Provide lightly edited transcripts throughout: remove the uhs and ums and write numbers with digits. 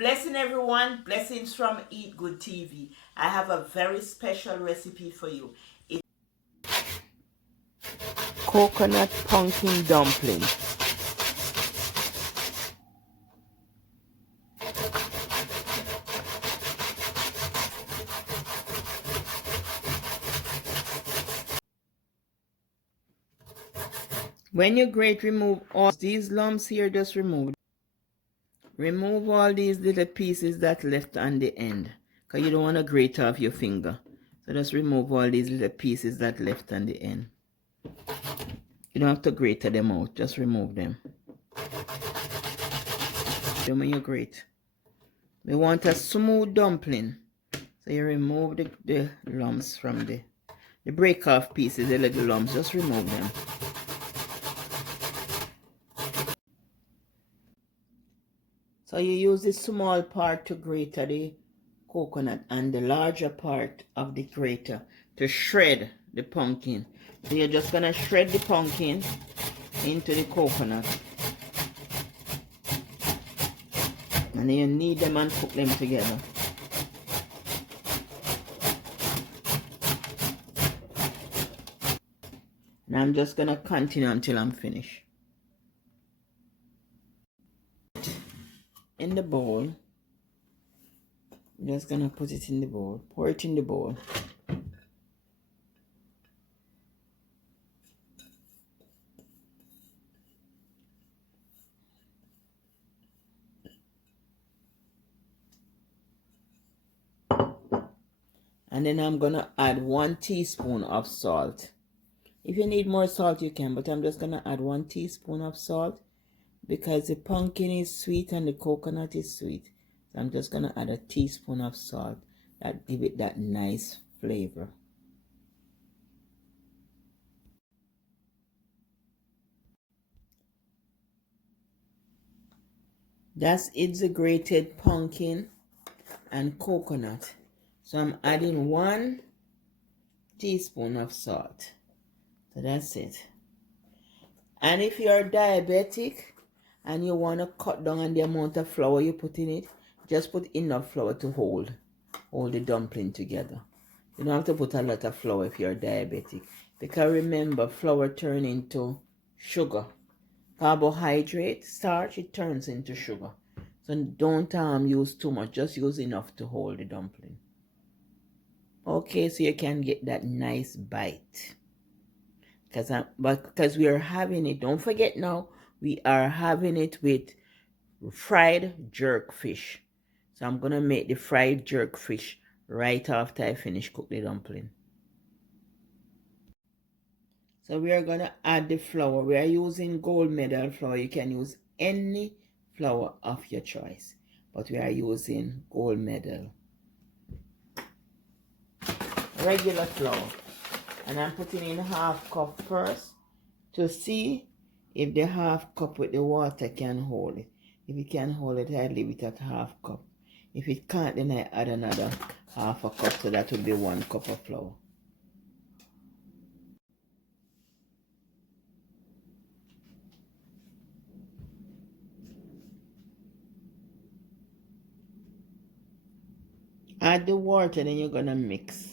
Blessing everyone, blessings from Eat Good TV. I have a very special recipe for you. It's coconut pumpkin dumpling. When you grate, remove all these lumps here, just remove. Remove all these little pieces that left on the end, because you don't want to grate off your finger. So just remove all these little pieces that left on the end. You don't have to grate them out, just remove them. Then when you grate, we want a smooth dumpling. So you remove the lumps from the break off pieces, the little lumps, just remove them. So you use the small part to grate the coconut and the larger part of the grater to shred the pumpkin. So you're just gonna shred the pumpkin into the coconut. And then you knead them and cook them together. And I'm just gonna continue until I'm finished. In the bowl, I'm just gonna put it in the bowl, pour it in the bowl. And then I'm gonna add 1 teaspoon of salt. If you need more salt, you can, but I'm just gonna add 1 teaspoon of salt because the pumpkin is sweet and the coconut is sweet. So I'm just gonna add a teaspoon of salt that give it that nice flavor. That's it's a grated pumpkin and coconut. So I'm adding 1 teaspoon of salt. So that's it. And if you're diabetic and you want to cut down on the amount of flour you put in it, just put enough flour to hold the dumpling together. You don't have to put a lot of flour if you're diabetic, because remember, flour turns into sugar. Carbohydrate, starch, it turns into sugar. So don't use too much, just use enough to hold the dumpling. Okay, so you can get that nice bite. Because we are having it, don't forget now, we are having it with fried jerk fish. So I'm gonna make the fried jerk fish right after I finish cook the dumpling. So we are gonna add the flour. We are using gold medal flour. You can use any flour of your choice, but we are using gold medal regular flour. And I'm putting in 1/2 cup first to see if the 1/2 cup with the water can hold it. If it can hold it, I leave it at 1/2 cup. If it can't, then I add another 1/2 cup, so that would be 1 cup of flour. Add the water, then you're gonna mix.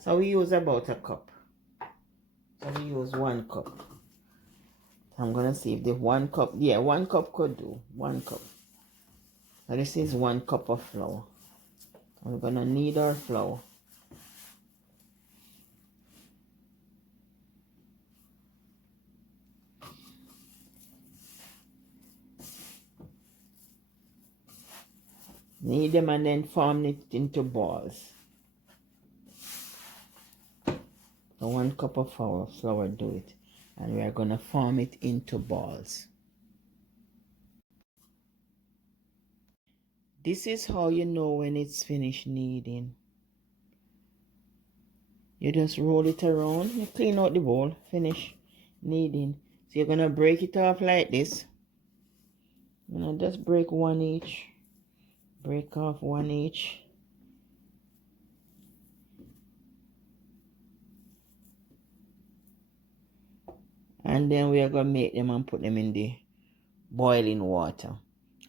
So we use about a cup. So we use 1 cup. I'm gonna see if the 1 cup, yeah, 1 cup could do. 1 cup. So this is 1 cup of flour. We're gonna knead our flour. Knead them and then form it into balls. So 1 cup of flour do it. And we are gonna form it into balls. This is how you know when it's finished kneading. You just roll it around, you clean out the bowl, finish kneading. So you're gonna break it off like this. You know, just break 1 each. Break off 1 each. And then we are going to make them and put them in the boiling water.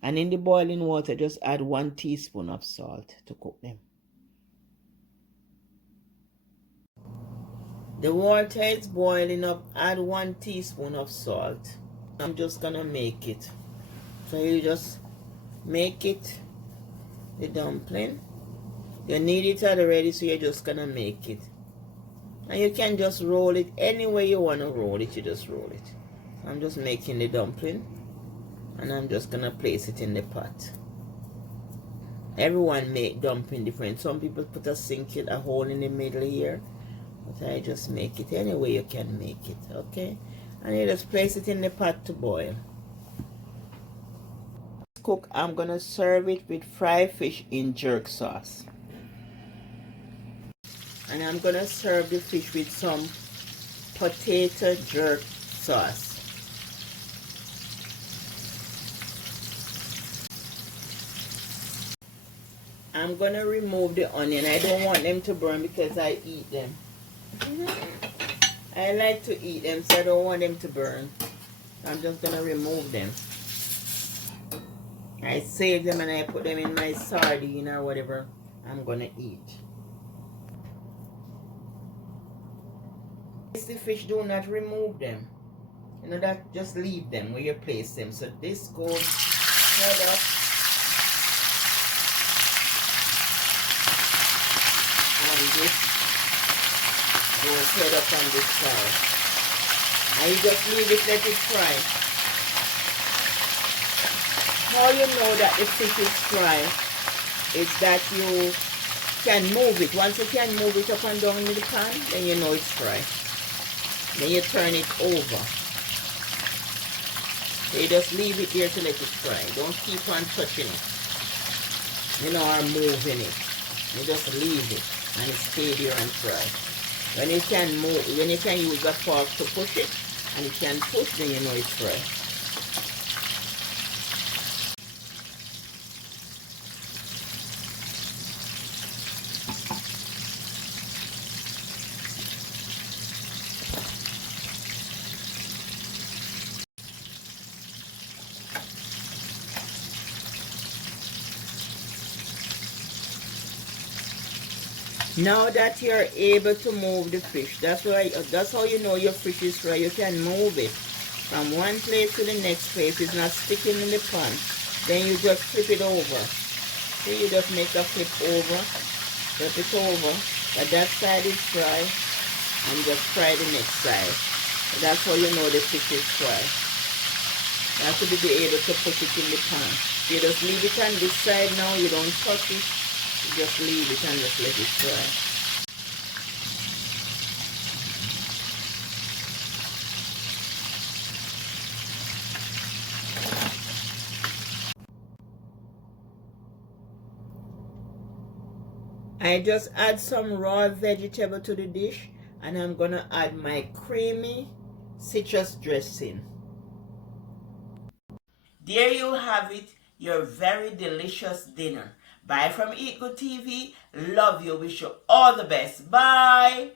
And in the boiling water, just add 1 teaspoon of salt to cook them. The water is boiling up. Add 1 teaspoon of salt. I'm just going to make it. So you just make it, the dumpling. You need it already, so you're just going to make it. And you can just roll it any way you want to roll it. You just roll it. I'm just making the dumpling. And I'm just going to place it in the pot. Everyone make dumpling different. Some people put a hole in the middle here. But I just make it any way you can make it. Okay? And you just place it in the pot to boil. Cook, I'm going to serve it with fried fish in jerk sauce. And I'm going to serve the fish with some potato jerk sauce. I'm going to remove the onion. I don't want them to burn because I eat them. I like to eat them, so I don't want them to burn. I'm just going to remove them. I save them and I put them in my sardine or whatever I'm going to eat. The fish, do not remove them. You know that, just leave them where you place them. So this goes head up. And this goes head up on this side. And you just leave it, let it fry. How you know that the fish is fry is that you can move it. Once you can move it up and down in the pan, then you know it's fry. Then you turn it over. So you just leave it there to let it fry. Don't keep on touching it, you know, or moving it. You just leave it and it stay there and fry. When you can move, when you can use a fork to push it, and it can push, then you know it's fry. Now that you're able to move the fish, that's how you know your fish is fry. You can move it from one place to the next place. It's not sticking in the pan. Then you just flip it over. See, you just make a flip over, flip it over. But that side is fry, and just fry the next side. So that's how you know the fish is fry. You have to be able to put it in the pan. You just leave it on this side now. You don't touch it. Just leave it and just let it fry. I just add some raw vegetable to the dish, and I'm gonna add my creamy citrus dressing. There you have it, your very delicious dinner. Bye from Eat Good TV. Love you. Wish you all the best. Bye.